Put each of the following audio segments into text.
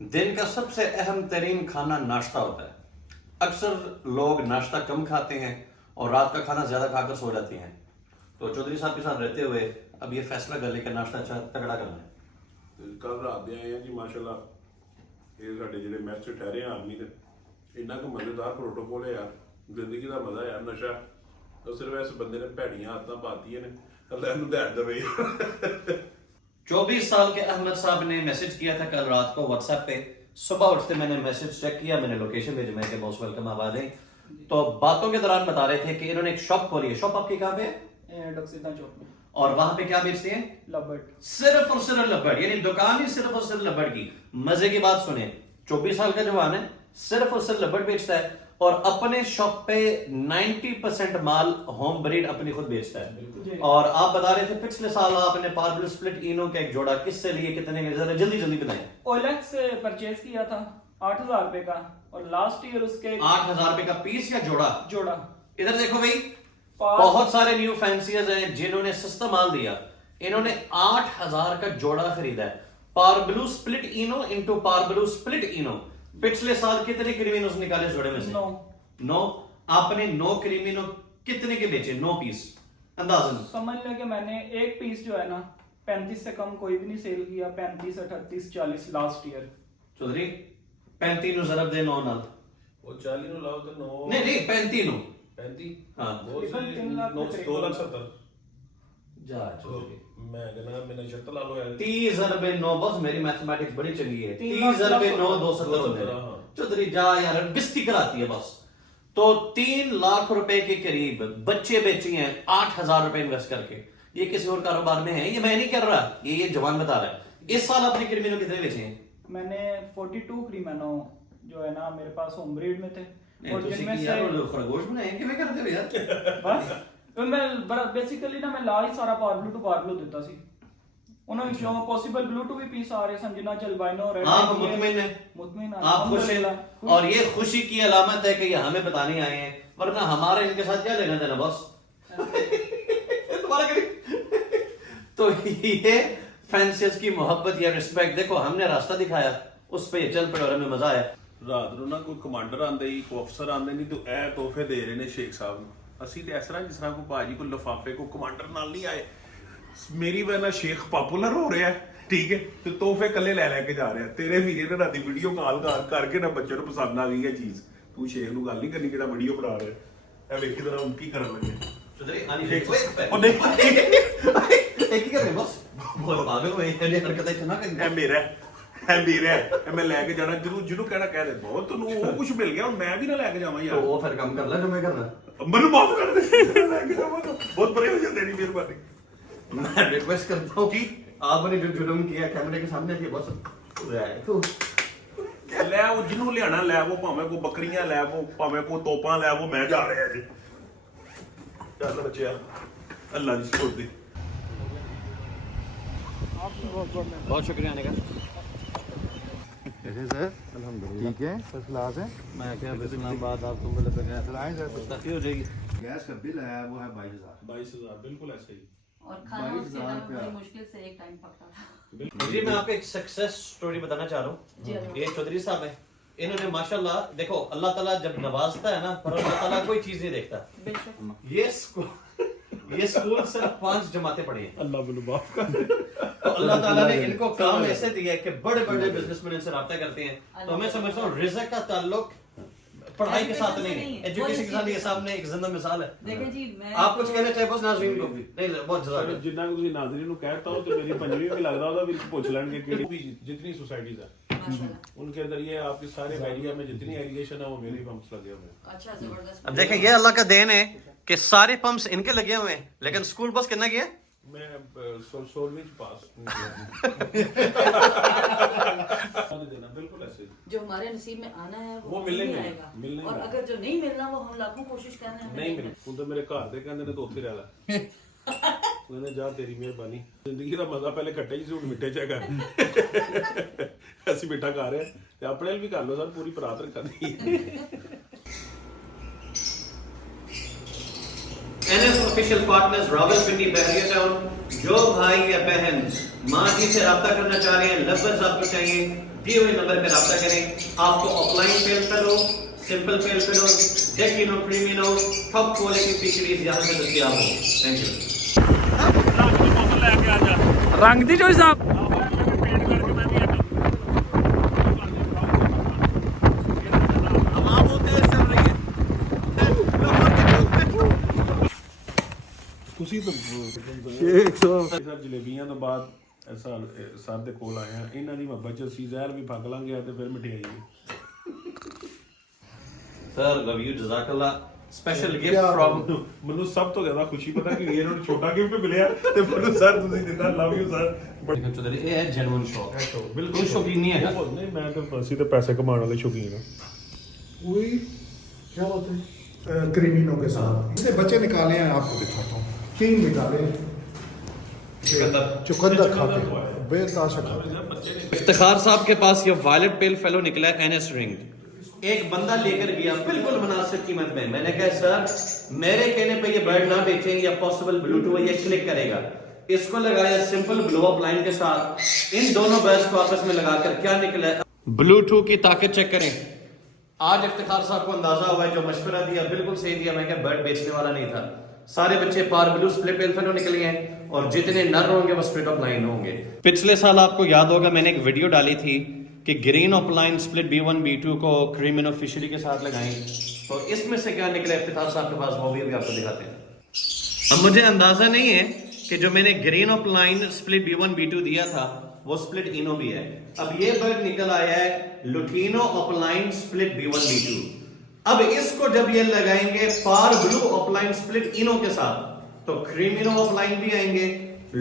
दिन का सबसे अहम तरीन खाना नाश्ता होता है। अक्सर लोग नाश्ता कम खाते हैं और रात का खाना ज्यादा खाकर सो जाते हैं। तो चौधरी साहब के साथ रहते हुए अब ये फैसला कर लिया कि नाश्ता अच्छा तगड़ा करना है। ਕੱਲ ਰਾਤ ਦੇ ਆਏ ਆ ਜੀ ਮਾਸ਼ਾਅੱਲਾ। ਇਹ ਸਾਡੇ ਜਿਹੜੇ ਮੈਚ ਚ ਠਹਿਰੇ ਆ ਆਰਮੀ ਦੇ ਇੰਨਾ ਕੁ ਮਜ਼ੇਦਾਰ ਪ੍ਰੋਟੋਕੋਲ ਹੈ ਯਾਰ, ਜ਼ਿੰਦਗੀ ਦਾ ਮਜ਼ਾ ਯਾਰ। ਨਸ਼ਾ ਤਾਂ ਸਿਰਫ ਇਸ ਬੰਦੇ ਨੇ ਭੈੜੀਆਂ ਆਦਤਾਂ ਪਾਤੀਆਂ ਨੇ, ਅੱਲਾ ਇਹਨੂੰ दैट दवे। 24 साल के अहमद साहब ने मैसेज किया था कल रात को व्हाट्सएप पे। सुबह उठते मैंने मैसेज चेक किया, मैंने लोकेशन भेजी, मैं मोस्ट वेलकम आबाद है। तो बातों के दौरान बता रहे थे कि इन्होंने एक शॉप खोली है। शॉप आपकी कहाँ पे है? डक्सिता चौक में। और वहां पे क्या बेचते हैं? लबट। सिर्फ और सिर्फ लबड़, यानी दुकान ही सिर्फ और सिर्फ लबड़ की। मजे की बात सुने, 24 साल का जवान है, सिर्फ और सिर्फ लबड़ बेचता है और अपने शॉप पे 90% माल होम ब्रीड अपनी खुद बेचता है। और आप बता रहे थे पिछले साल आपने पार्बल स्प्लिट इनो का एक जोड़ा किससे लिए, कितने में? जरा जल्दी जल्दी बताएं। ओएलएक्स से परचेज किया था 8,000 रुपए का, और लास्ट ईयर उसके 8,000 रुपए का पीस या जोड़ा? जोड़ा। इधर देखो भाई, बहुत सारे न्यू फैंसियर्स हैं जिन्होंने सस्ता माल दिया। इन्होंने 8,000 का जोड़ा खरीदा है। पार्बलू स्प्लिट इनो इनटू पार्बलू स्प्लिट इनो। पिछले साल कितने क्रीमिनोस निकाले जोड़े में से? 9। आपने 9 क्रीमिनो कितने के बेचे? 9 पीस अंदाजन समझ लें कि मैंने एक पीस जो है ना 35 से कम कोई भी नहीं सेल किया। 35, 38, 40 लास्ट ईयर। चौधरी 35 नु जरब दे 9 नाल। ਉਹ 40 ਨੂੰ ਲਾਓ ਤੇ 9 नहीं 35 नु 35 हाँ। वो से 3 लाख 2,70,000। जा चौधरी मैं कहना मैंने 76 ला लो यार। 30 ज़रबे 9, बस मेरी मैथमेटिक्स बड़ी चंगी है। 3 30 ज़रबे 9 270 होते 270, हैं। हाँ। चौधरी जा यार, बिस्ती कराती है बस। तो 3 लाख रुपए के करीब बच्चे बेची हैं 8,000 रुपए इन्वेस्ट करके। ये किसी और कारोबार में है, ये मैं नहीं कर रहा, ये जवान बता रहा है। इस साल अपने क्रिमिनल कितने बेचे हैं? मैंने 42 क्रीमेनो जो है ना मेरे पास होम ब्रीड में थे, और तो जिनमें यार से खरगोश बनाए कि मैं करते हो यार। बस मैं बेसिकली ना मैं ला ही सारा पार्बलू टू पार्बलू देता सी। उन्होंने जो पॉसिबल ब्लू टू भी पीस आ रहे संजना चलबाइनो रेड। आप मुतमिन हैं? मुतमिन आप खुश हैं? और ये खुशी की अलामत है कि ये हमें बताने आए हैं, वरना हमारा इनके साथ क्या लेना देना बॉस। तुम्हारा तो ये फैंसियर्स की मोहब्बत या रिस्पेक्ट देखो, हमने रास्ता दिखाया, उस पे चल पड़े और हमें मजा आया। ਰਾਤ ਨੂੰ ਨਾ ਕੋਈ ਕਮਾਂਡਰ ਆਂਦੇ ਹੀ, ਕੋਈ ਅਫਸਰ ਆਂਦੇ ਨਹੀਂ, तो ਇਹ ਤੋਹਫੇ ਦੇ ਰਹੇ ਨੇ ਸ਼ੇਖ ਸਾਹਿਬ ਨੂੰ। ਅਸੀਂ ਤੇ ਇਸ ਤਰ੍ਹਾਂ ਜਿਸ ਤਰ੍ਹਾਂ ਕੋਈ ਭਾਜੀ ਕੋਈ ਲਿਫਾਫੇ ਕੋ ਕਮਾਂਡਰ ਨਾਲ ਨਹੀਂ ਆਏ। ਮੇਰੀ ਵਜ੍ਹਾ ਨਾਲ ਸ਼ੇਖ ਪਪੂਲਰ ਹੋ ਰਿਹਾ ਹੈ, ਠੀਕ ਹੈ, ਤੇ ਤੋਹਫੇ ਕੱਲੇ ਲੈ ਕੇ ਜਾ ਰਿਹਾ। ਤੇਰੇ ਵੀਰੇ ਨੇ ਰਾਤੀ ਵੀਡੀਓ ਕਾਲ ਕਰਕੇ ਨਾ ਬੱਚੇ ਨੂੰ ਪਸੰਦ ਆ ਗਈ ਹੈ ਚੀਜ਼। ਤੂੰ ਸ਼ੇਖ ਨੂੰ ਗੱਲ ਨਹੀਂ ਕਰਨੀ ਕਿਹੜਾ ਵੀਡੀਓ ਬਣਾ ਰਿਹਾ। ਇਹ ਵੇਖੀ ਜਰਾ ਕੀ ਕਰਨ ਲੱਗੇ। चौधरी आनी एक- शेख ਉਹ ਨਹੀਂ एक ही कर रहे बॉस, बहुत पागल हुए ये हरकतें इतना कर। ਇਹ ਮੇਰਾ ਹੈ ਮੇਰਾ ਹੈ, ਇਹ ਮੈਂ ਲੈ ਕੇ ਜਾਣਾ ਜਿਹਨੂੰ ਕਹਿਣਾ ਕਹਿ ਦੇ। ਬਹੁਤ ਤੈਨੂੰ ਉਹ ਕੁਝ ਮਿਲ ਗਿਆ, ਹੁਣ ਮੈਂ ਵੀ ਨਾ ਲੈ ਕੇ ਜਾਵਾਂ तो ਯਾਰ। वो फिर काम कर ले जो मैं करना। ਮੈਨੂੰ ਮਾਫ ਕਰ ਦੇ, ਲੈ ਕੇ ਜਾਵਾਂ ਤਾਂ ਬਹੁਤ ਬੜੇ ਹੋ ਜਾਂਦੇ ਨਹੀਂ। ਮਿਹਰਬਾਨੀ। मैं रिक्वेस्ट करता हूँ कि आपने जो जुर्म किया कैमरे के सामने किया बॉस, तो ਲੈ ਉਹ ਜਿਹਨੂੰ ਲਿਆਣਾ ਲੈ ਉਹ, ਭਾਵੇਂ ਕੋ ਬੱਕਰੀਆਂ ਲੈ ਉਹ, ਭਾਵੇਂ ਕੋ ਤੋਪਾਂ ਲੈ ਉਹ, ਮੈਂ ਜਾ ਰਿਹਾ ਜੀ। ਚੱਲ ਬੱਚਿਆ, ਅੱਲਾ ਦੀ ਸਪੋਰਟ ਦੀ। बहुत शुक्रिया आने का। कैसे सर? अल्हम्दुलिल्लाह ठीक है, फर्स्ट क्लास है। मैं क्या इस्लामाबाद आप तुम बोले गया सर आए सर। तखती हो जाएगी। गैस का बिल है वो है 22,000। 22,000 बिल्कुल ऐसे ही। और खाना उसके 22,000 अलावा रुपया। बड़ी मुश्किल से एक टाइम पकता था। जी मैं आपको एक सक्सेस स्टोरी बताना चाह रहा जी, हूँ। हाँ। ये चौधरी साहब है, इन्होंने माशाल्लाह देखो, अल्लाह ताला जब नवाजता है ना, पर अल्लाह ताला कोई चीज नहीं देखता। बेशक ये स्कूल सिर्फ 5 जमातें पढ़ी हैं। अल्लाह बिल्कुल माफ कर दे। तो अल्लाह ताला ने इनको काम ऐसे दिया है कि बड़े बड़े बिजनेसमैन इनसे राब्ता करते हैं। तो मैं समझता हूँ रिज़्क का ताल्लुक पढ़ाई के साथ नहीं है, एजुकेशन के साथ। ये सामने एक जिंदा मिसाल है। देखें जी, मैं आप कुछ कहना चाहे बस नाज़रीन को भी नहीं, बहुत ਸਰ जज़ाक। ਜਿੰਨਾ ਕੁ ਤੁਸੀਂ ਨਾਜ਼ਰੀਨ ਨੂੰ ਕਹਿਤਾ ਹੋ, ਤੇ ਮੇਰੀ ਪੰਜਵੀਂ ਵੀ ਲੱਗਦਾ ਉਹਦਾ ਵੀ ਪੁੱਛ ਲੈਣਗੇ ਕਿਹੜੀ भी जितनी सोसाइटीज है माशाल्लाह उनके अंदर ये आपके सारे एरिया में जितनी एरिगेशन है वो मेरे पंप्स लगे हुए हैं। अच्छा जबरदस्त। अब देखें, ये अल्लाह का देन है कि सारे पंप्स इनके लगे हुए हैं, लेकिन स्कूल बस कितना किया? मैं 16वीं पास देना बिल्कुल ऐसे ही। जो हमारे नसीब में आना है वो मिलने नहीं नहीं, आएगा। मिलने और नहीं। अगर जो नहीं मिलना वो हम लाखों कोशिश कर रहे हैं, हमें नहीं मिले ਹੁਣ ਤਾਂ ਮੇਰੇ ਘਰ ਦੇ ਕਹਿੰਦੇ ਨੇ ਤੂੰ ਉੱਥੇ ਰਹਿ ਲੈ। ਕਹਿੰਦੇ ਜਾ ਤੇਰੀ ਮਿਹਰਬਾਨੀ। ਜ਼ਿੰਦਗੀ ਦਾ ਮਜ਼ਾ ਪਹਿਲੇ ਖੱਟੇ ਚ ਸੀ, ਹੁਣ ਮਿੱਠੇ ਚ ਹੈਗਾ। ਅਸੀਂ ਮਿੱਠਾ ਖਾ ਰਹੇ ਹਾਂ ਤੇ ਆਪਣੇ ਲਈ ਵੀ ਕਰ ਲਓ ਸਰ, ਪੂਰੀ ਪਰਾਤ ਰੱਖਾ ਦੀ। NS ऑफिशियल पार्टनर्स रावलपिंडी बहरिया टाउन। जो भाई या बहन माँ जी से रब्ता करना चाह रहे हैं, लफ्ज आपको चाहिए, दिए हुए नंबर पर रब्ता करें। आपको ऑफलाइन पेल फेलो, सिंपल पेल फेलो, डेकिनो, क्रीमिनो, टॉप क्वालिटी फिशरीज यहाँ पे दस्तयाब हो। Thank you. रंग दी चॉइस आप ਤੁਸੀਂ ਤਾਂ ਸ਼ੇਖ ਸਾਹਿਬ ਜਲੇਬੀਆਂ ਤੋਂ ਬਾਅਦ ਸਰ ਦੇ ਕੋਲ ਆਏ ਆ, ਇਹਨਾਂ ਦੀ ਮੁਹੱਬਤ ਚ ਅਸੀਂ ਜ਼ਹਿਰ ਵੀ ਫੱਕ ਲਾਂਗੇ ਤੇ ਫਿਰ ਮਠਿਆਈ सर लव यू जज़ाकल्लाह। स्पेशल गिफ्ट फ्रॉम ਮੈਨੂੰ ਸਭ ਤੋਂ ਜ਼ਿਆਦਾ ਖੁਸ਼ੀ ਪਤਾ ਕਿ ਇਹਨਾਂ ਨੂੰ ਛੋਟਾ ਗਿਫਟ ਮਿਲਿਆ ਤੇ ਮੈਨੂੰ ਸਰ ਤੁਸੀਂ ਦਿੱਤਾ, ਲਵ ਯੂ ਸਰ। चौधरी, ये है जेन्युइन शौक, बिल्कुल शौकीन नहीं है। ਨਹੀਂ ਮੈਂ ਤਾਂ ਅਸੀਂ ਤਾਂ ਪੈਸੇ ਕਮਾਉਣ ਵਾਲੇ ਸ਼ੌਕੀਨ ਆ। वही क्या होते हैं क्रीमिनों के साथ इसे बच्चे निकाले हैं, आपको दिखाता हूँ। 3 निकाले चुकंदर खाते हैं, बेताशा खाते हैं। इफ्तिखार साहब के पास ये वायलेट पेल फेलो निकला है NS रिंग। एक बंदा लेकर गया बिल्कुल मुनासिब कीमत में। मैंने कहा सर मेरे कहने पे ये बर्ड ना बेचें, या पॉसिबल ब्लूटूथ ये क्लिक करेगा। इसको लगाया सिंपल ब्लो अप लाइन के साथ, इन दोनों बर्ड्स को आपस में लगाकर क्या निकला है, ब्लूटूथ की ताकत चेक करें। आज इफ्तिखार साहब को अंदाजा हुआ है, जो मशवरा दिया बिल्कुल सही दिया। मैं क्या बर्ड बेचने वाला नहीं था। सारे बच्चे पार ब्लू स्प्लिट पेल फेलो निकले हैं, और जितने नर होंगे वो स्प्लिट अप लाइन होंगे। पिछले साल आपको याद होगा मैंने एक वीडियो डाली थी कि green up line split B1 B2 को क्रीमिनो फिशरी के साथ लगाएं, तो इसमें से क्या निकला इफ्तिखार साहब के पास, वो भी अभी आपको दिखाते हैं। अब मुझे अंदाजा नहीं है कि जो मैंने green up line split B1 B2 दिया था वो स्प्लिट इनो भी है। अब ये बर्ड निकल आया है lutino upline split B1 B2। अब इसको जब ये लगाएंगे पार ब्लू अपलाइन स्प्लिट इनो के साथ, तो क्रीमिनो अपलाइन भी आएंगे,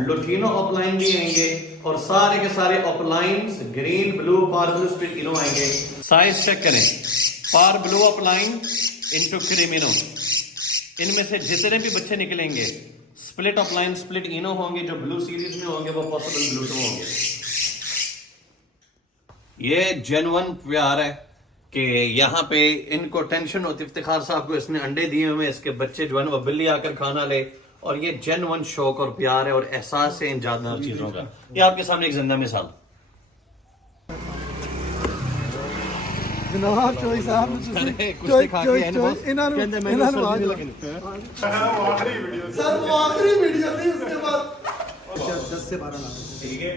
लुटीनो अपलाइन भी आएंगे, और सारे के सारे अपलाइंस ग्रीन ब्लू पार ब्लू स्प्लिट इनो आएंगे। साइज चेक करें, पार ब्लू अपलाइन इनटू क्रीमिनो, इनमें से जितने भी बच्चे निकलेंगे स्प्लिट अपलाइन स्प्लिट इनो होंगे, जो ब्लू सीरीज में होंगे वो पॉसिबल ब्लू टू होंगे। ये जेन्युइन प्यार है कि यहाँ पे इनको टेंशन होती, इफ्तिखार साहब को इसने अंडे दिए हुए, इसके बच्चे जो है वो बिल्ली आकर खाना ले, और ये जेन्युइन शौक और प्यार है और एहसास है इन जानदार चीजों का। ये आपके सामने एक जिंदा मिसाल। जनाब चोई साहब अरे, कुछ दिखा के एन बॉस कहंदे मैंने सर्दी नहीं लगनी। सर वो आखिरी वीडियो थी, उसके बाद 10 से 12 लाख। ਠੀਕ ਹੈ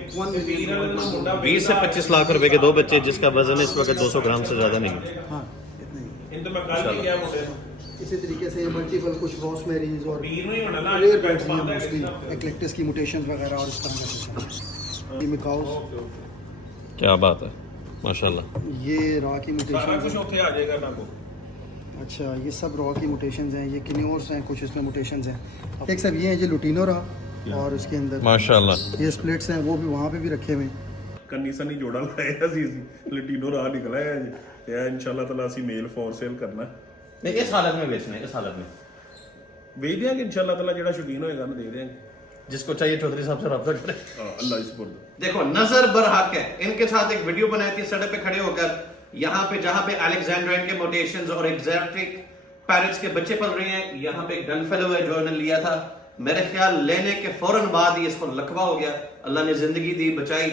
20 से 25 लाख रुपए के 2 बच्चे, जिसका वजन इस वक्त 200 ग्राम से ज्यादा नहीं है। हाँ इतना ही। ਇਹ ਤਾਂ ਮੈਂ ਕੱਲ ਵੀ ਗਿਆ ਮੁੰਡੇ ਨੂੰ इसी तरीके से ये मल्टीपल कुछ रॉसमेरीज और ਵੀਰ ਨੂੰ ਹੀ ਹੋਣਾ ਨਾ रेयर पेट्स हैं मोस्टली, एक्लेक्टिस की म्यूटेशंस वगैरह और इस तरह के चीज़ें। ये मिकाउस, क्या बात है, माशाल्लाह। ये रॉ की ਸਾਰਾ म्यूटेशंस ਕੁਝ ਉੱਥੇ ਆ ਜਾਏਗਾ ਨਾ ਕੋ। अच्छा ये सब रॉ की म्यूटेशंस हैं, ये किन्योर्स हैं, कुछ इसमें म्यूटेशंस हैं। एक सब ये है, ये लुटीनो रहा, और उसके अंदर माशाल्लाह ये स्प्लिट्स हैं, वो भी वहाँ पे भी रखे हुए हैं। ਕੰਨੀ ਸੰਨੀ ਜੋੜਾ ਲਾਇਆ ਸੀ ਅਸੀਂ, ਲਟੀਨੋ ਰਾਹ ਨਿਕਲਿਆ ਹੈ ਜੀ, ਤੇ ਇਹ ਇਨਸ਼ਾਅੱਲਾ ਤਾਲਾ ਅਸੀਂ ਮੇਲ ਫੋਰ ਸੇਲ करना नहीं, इस हालत में बेचना है, इस हालत में ਵੇਚ ਦਿਆਂਗੇ ਇਨਸ਼ਾਅੱਲਾ ਤਾਲਾ, ਜਿਹੜਾ ਸ਼ੌਕੀਨ ਹੋਏਗਾ ਨਾ ਦੇ ਦਿਆਂਗੇ। जिसको चाहिए चौधरी साहब से रब्ता करें। ਹਾਂ ਅੱਲਾ ਇਸ ਪੁਰਦ। देखो नजर बरहक है। इनके साथ एक वीडियो बनाई थी सड़क पे खड़े होकर, यहाँ पे जहाँ पे अलेक्जेंड्राइन के मोटेशंस और एग्जैक्टिक पैरेट्स के बच्चे पल रहे हैं, यहाँ पे एक डन फेलो है जो इन्होंने लिया था। मेरे ख्याल लेने के फौरन बाद ही इसको लकवा हो गया। अल्लाह ने जिंदगी दी, बचाई।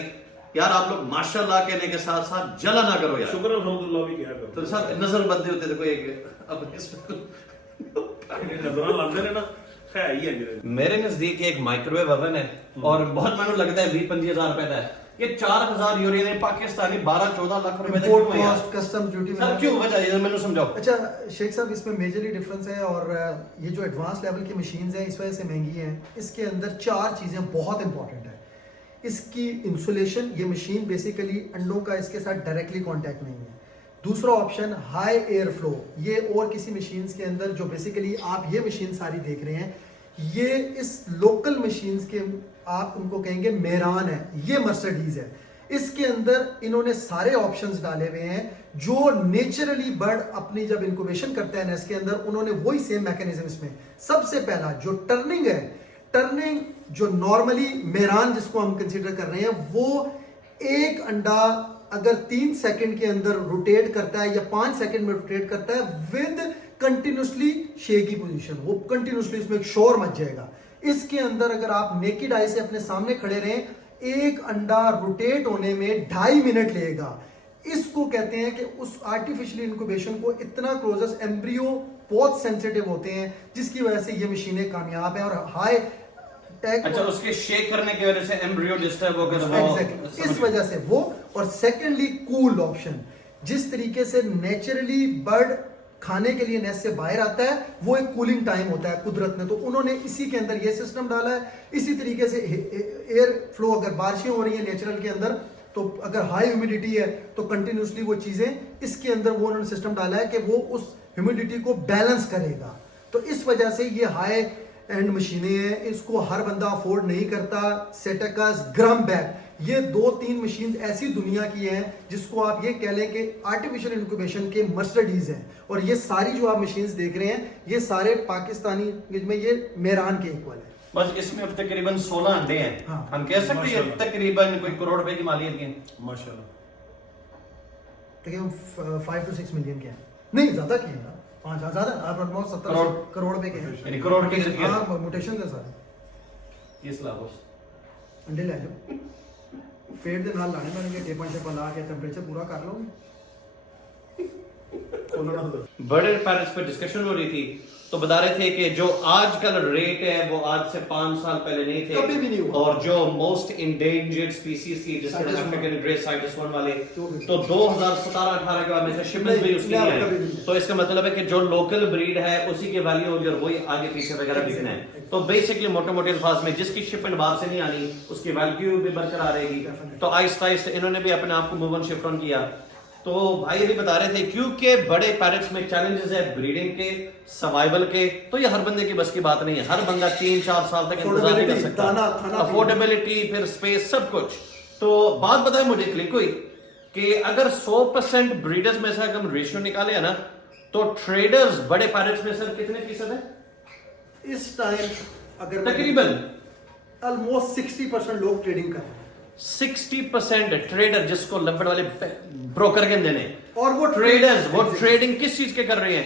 यार आप लोग माशाल्लाह कहने के साथ साथ जला ना करो यार। ਸ਼ੁਕਰ ਅਲਹਮਦੁਲਿल्लाह ਵੀ ਕਿਹਾ ਕਰੋ। तो साहब नजर बदले होते देखो एक अब ਨਜ਼ਰਾਂ ਲਾਉਂਦੇ ਨੇ ਨਾ, ਹੈ ਹੀ ਹੈ ਜਿਹੜੇ। मेरे नजदीक एक माइक्रोवेव ओवन है, और बहुत मानो लगता है 20-25 हजार रुपए का है। ये 4000 यूरो ने पाकिस्तानी 12-14 लाख रुपए का क्यों है यार? कस्टम ड्यूटी सर क्यों वजह है, मैंने समझाओ। अच्छा शेख साहब, इसमें मेजरली डिफरेंस है, और ये जो एडवांस लेवल की मशीन्स हैं इस वजह से महंगी हैं। इसके अंदर 4 चीज़ें बहुत इंपॉर्टेंट है। इसकी इंसुलेशन, ये मशीन बेसिकली अंडों का इसके साथ डायरेक्टली कांटेक्ट नहीं है। दूसरा ऑप्शन हाई एयर फ्लो, ये और किसी मशीन्स के अंदर जो बेसिकली आप ये मशीन सारी देख रहे हैं, ये इस लोकल मशीन्स के आप उनको कहेंगे मेरान है, ये मर्सिडीज है। इसके अंदर इन्होंने सारे ऑप्शंस डाले हुए हैं जो नेचुरली बर्ड अपनी जब इंक्यूबेशन करता है नेस्ट के अंदर, उन्होंने वही सेम मैकेनिज्म इसमें। सबसे पहला जो टर्निंग है, टर्निंग जो नॉर्मली मेरान जिसको हम कंसीडर कर रहे हैं, वो एक अंडा अगर 3 सेकंड के अंदर रोटेट करता है या 5 सेकंड में रोटेट करता है विद कंटिन्यूसली शेक की पोजीशन, वो कंटिन्यूसली इसमें एक शोर मच जाएगा। इसके अंदर अगर आप नेकेड आई से अपने सामने खड़े रहें, एक अंडा रोटेट होने में 2.5 मिनट लेगा। इसको कहते हैं कि उस आर्टिफिशियल इंक्यूबेशन को इतना क्लोजेस्ट एम्ब्रियो बहुत सेंसिटिव होते हैं, जिसकी वजह से ये मशीनें कामयाब हैं और हाई टेक। अच्छा, उसके शेक करने की वजह से एम्ब्रियो डिस्टर्ब होकर Exactly. इस वजह से वो, और सेकेंडली कूल ऑप्शन, जिस तरीके से नेचुरली बर्ड खाने के लिए नेस्ट से बाहर आता है वो एक कूलिंग टाइम होता है कुदरत ने, तो उन्होंने इसी के अंदर ये सिस्टम डाला है। इसी तरीके से एयर फ्लो, अगर बारिशें हो रही हैं नेचुरल के अंदर, तो अगर हाई ह्यूमिडिटी है तो कंटिन्यूसली वो चीजें इसके अंदर वो उन्होंने सिस्टम डाला है कि वो उस ह्यूमिडिटी को बैलेंस करेगा। तो इस वजह से ये हाई एंड मशीनें हैं, इसको हर बंदा अफोर्ड नहीं करता। सेटेकास ग्राम बैग, ये 2-3 मशीन ऐसी दुनिया की हैं जिसको आप ये कह लें कि आर्टिफिशियल इंक्यूबेशन के मर्सिडीज हैं। और ये सारी जो आप मशीन्स देख रहे हैं ये सारे पाकिस्तानी में ये मेहरान के इक्वल है। बस इसमें अब तकरीबन 16 अंडे हैं। हाँ। हम कह सकते हैं तकरीबन कोई करोड़ रुपए की मालियत की। माशाल्लाह। तकरीबन 5 to 6 मिलियन के हैं, नहीं ज्यादा के हैं ना, 5 ज्यादा, आप ऑलमोस्ट 70 करोड़ रुपए के हैं। यानी करोड़ के इर्द गिर्द। हाँ, म्यूटेशन है सारे। इस लाहौस अंडे ले जाओ, पेट ਦੇ ਨਾਲ ਲਾਣੇ ਪੈਣਗੇ, ਟੇਪਾਂ ਸ਼ੇਪਾਂ ਲਾ के टेंपरेचर पूरा कर लो। बड़े पैरेट्स पर डिस्कशन हो रही थी, तो बता रहे थे कि जो आजकल रेट है वो आज से 5 साल पहले नहीं थे, कभी भी नहीं हुआ। और जो मोस्ट इंडेंजर्ड स्पीसीज थी जिस तरह Citus अफ्रीकन ग्रे साइटस 1 वाले, तो भी। तो 2017-18 के बाद में से शिपमेंट्स भी उसकी नहीं, नहीं कभी भी आई। नहीं। तो इसका मतलब है कि जो लोकल ब्रीड है उसी की वैल्यू होगी और वही आगे पीछे वगैरह बिकना है। तो बेसिकली मोटे मोटे अल्फाज में जिसकी शिपमेंट बाहर से नहीं आनी उसकी वैल्यू भी बरकरार रहेगी। तो आहिस्ता आहिस्ता इन्होंने भी अपने आप को मूव ऑन शिफ्ट ऑन किया। तो भाई अभी बता रहे थे क्योंकि बड़े पैरेट्स में चैलेंजेस है ब्रीडिंग के, सर्वाइवल के, तो ये हर बंदे की बस की बात नहीं है। हर बंदा 3-4 साल तक इंतजार नहीं कर सकता। दाना, खाना, अफोर्डेबिलिटी, फिर स्पेस, सब कुछ। तो बात बताए मुझे क्लिक हुई कि अगर 100% ब्रीडर्स में से अगर हम रेशियो निकाले ना, तो ट्रेडर्स बड़े पैरेट्स में सर कितने फीसद है? इस टाइम अगर तकरीबन ऑलमोस्ट 60% लोग ट्रेडिंग कर रहे हैं, 60% ट्रेडर, जिसको लंबड़ वाले ब्रोकर के देने, और वो ट्रेडर्स वो ट्रेडिंग किस चीज के कर रहे हैं?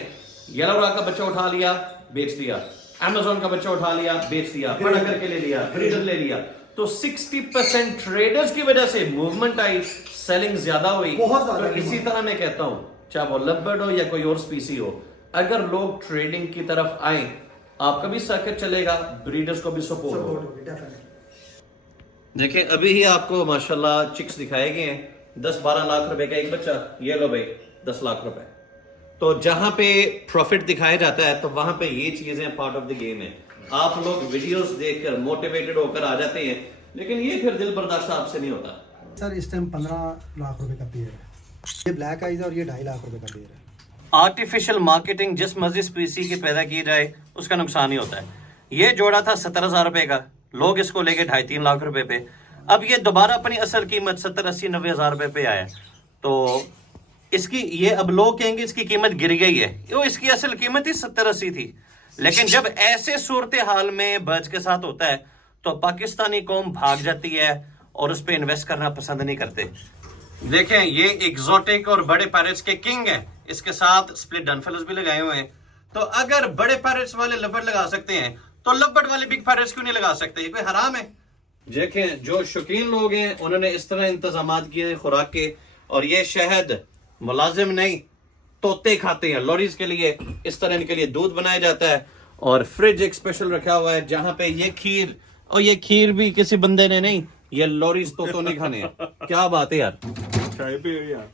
येलो रॉक का बच्चा उठा लिया, बेच दिया, अमेज़न का बच्चा उठा लिया, बेच दिया, बड़ा करके ले लिया, ब्रीडर ले लिया। तो 60% ट्रेडर्स की वजह से मूवमेंट आई, सेलिंग ज्यादा हुई। बहुत ज्यादा। तो इसी तरह मैं कहता हूं, चाहे वो लंबड़ हो या कोई और स्पीसी हो, अगर लोग ट्रेडिंग की तरफ आए, आपका भी सर्किट चलेगा, ब्रीडर्स को भी सपोर्ट होगा। सपोर्ट होगी डेफिनेटली। देखिए अभी ही आपको माशाल्लाह चिक्स दिखाए गए हैं, 10-12 लाख रुपए का एक बच्चा, ये लो भाई 10 लाख रुपए। तो जहां पे प्रॉफिट दिखाया जाता है तो वहां पे ये चीजें पार्ट ऑफ द गेम है। आप लोग वीडियोस देखकर मोटिवेटेड होकर आ जाते हैं, लेकिन ये फिर दिल बर्दाश्त आपसे नहीं होता। सर इस टाइम 15 लाख रुपए का पेयर है, ये ब्लैक आइज है और ये 2.5 लाख रुपए का पेयर है। आर्टिफिशियल मार्केटिंग जिस मर्जी स्पीसी की पैदा की जाए उसका नुकसान ही होता है। ये जोड़ा था 70,000 रुपए का, लोग इसको लेके 2.5-3 लाख रुपए पे, अब ये दोबारा अपनी असल कीमत 70-80-90 हजार रुपए पे आया। तो इसकी ये अब लोग कहेंगे इसकी कीमत गिर गई है, वो इसकी असल कीमत ही 70-80 थी। लेकिन जब ऐसे सूरत हाल में बर्ड्स के साथ होता है तो पाकिस्तानी कौम भाग जाती है और उस पर इन्वेस्ट करना पसंद नहीं करते। देखें ये एग्जोटिक और बड़े पैरेट्स के किंग है, इसके साथ स्प्लिट डनफेलस भी लगाए हुए हैं। तो अगर बड़े पैरेट्स वाले लबड़ लगा सकते हैं तो लबड़ वाले बिग पैरेट्स क्यों नहीं लगा सकते? ये कोई हराम है? देखें जो शौकीन लोग हैं उन्होंने इस तरह इंतजाम किए हैं खुराक के, और ये शहद मुलाजिम नहीं तोते खाते हैं। लॉरीज के लिए इस तरह इनके लिए दूध बनाया जाता है, और फ्रिज एक स्पेशल रखा हुआ है जहां पे ये खीर, और ये खीर भी किसी बंदे ने नहीं, ये लॉरीज तोतों ने खाने हैं। क्या बात है यार। चाय पे यार